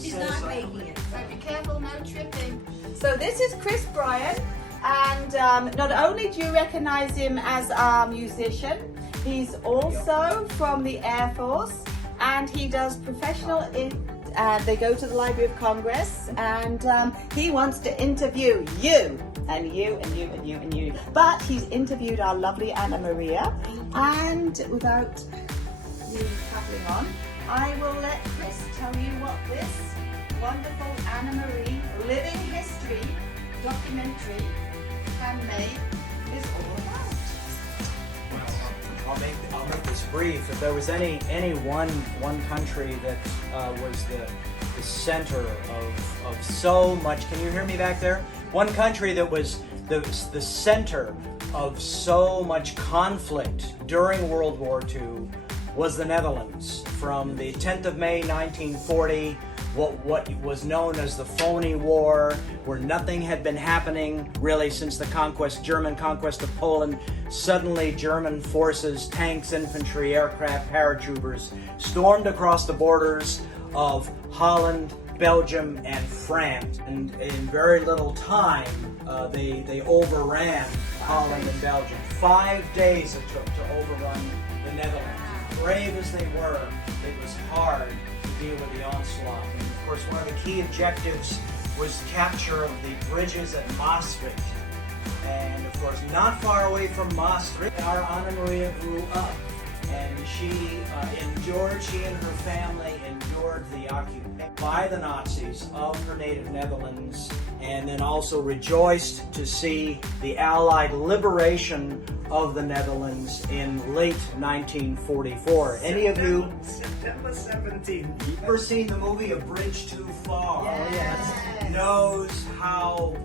She's not making it. So be careful, no tripping. So this is Chris Bryan, and not only do you recognize him as a musician, he's also from the Air Force, and he does professional they go to the Library of Congress, and he wants to interview you and you and you and you and you. But he's interviewed our lovely Anna Maria, and without me tattling on, I will let Chris tell you what this wonderful Anna Marie living history documentary, handmade, is all about. I'll make this brief. If there was any one country that was the center of so much, can you hear me back there? One country that was the center of so much conflict during World War II was the Netherlands. From the 10th of May 1940, what was known as the Phony War, where nothing had been happening really since the German conquest of Poland. Suddenly German forces, tanks, infantry, aircraft, paratroopers stormed across the borders of Holland, Belgium, and France. And in very little time, they overran Holland and Belgium. 5 days it took to overrun the Netherlands. As brave as they were, it was hard to deal with the onslaught. And of course, one of the key objectives was capture of the bridges at Maastricht. And of course, not far away from Maastricht, our Anna Maria grew up. And she and her family endured the occupation by the Nazis of her native Netherlands, and then also rejoiced to see the Allied liberation of the Netherlands in late 1944. Any of you? September 17th. Ever seen the movie A Bridge Too Far? Yes. Knows how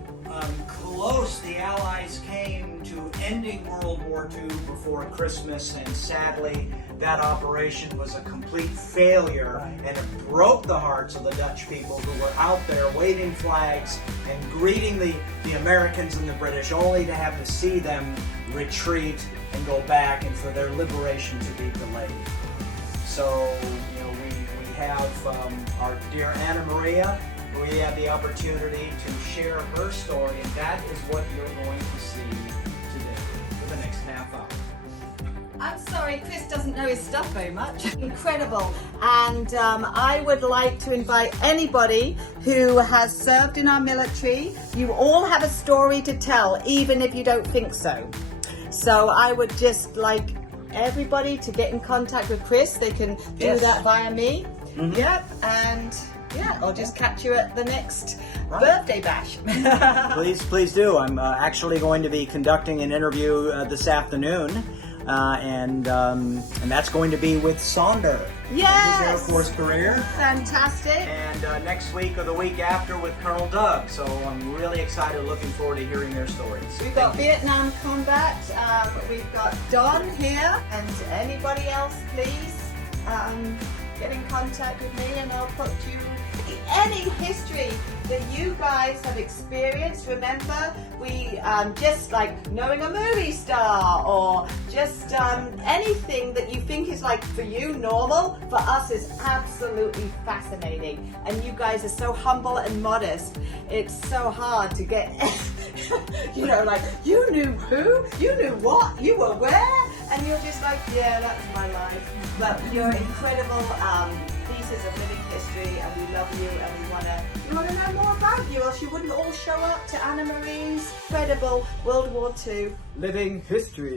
close the Allies came to ending World War II before Christmas, and sadly that operation was a complete failure, and it broke the hearts of the Dutch people who were out there waving flags and greeting the Americans and the British, only to have to see them retreat and go back, and for their liberation to be delayed. So, we have our dear Anna Maria. We have the opportunity to share her story, and that is what you're going to see today for the next half hour. I'm sorry, Chris doesn't know his stuff very much. Incredible. And I would like to invite anybody who has served in our military. You all have a story to tell, even if you don't think so. So I would just like everybody to get in contact with Chris. They can do that via me. Mm-hmm. Yep. And yeah, I'll just catch you at the next birthday bash. Please do. I'm actually going to be conducting an interview this afternoon, and that's going to be with Sonder. Yes. His Air Force career. Fantastic. And next week or the week after with Colonel Doug. So I'm really excited, looking forward to hearing their stories. We've got Vietnam combat. We've got Don here, and anybody else, please get in contact with me, and I'll put you any history that you guys have experienced. Remember, we just like knowing a movie star, or just anything that you think is like for you normal, for us is absolutely fascinating. And you guys are so humble and modest. It's so hard to get like, you knew who, you knew what, you were where, and you're just like, yeah, that's my life. But you're incredible pieces of living history, and we love you, and we want to know more about you, else you wouldn't all show up to Anna Marie's incredible World War II Living history.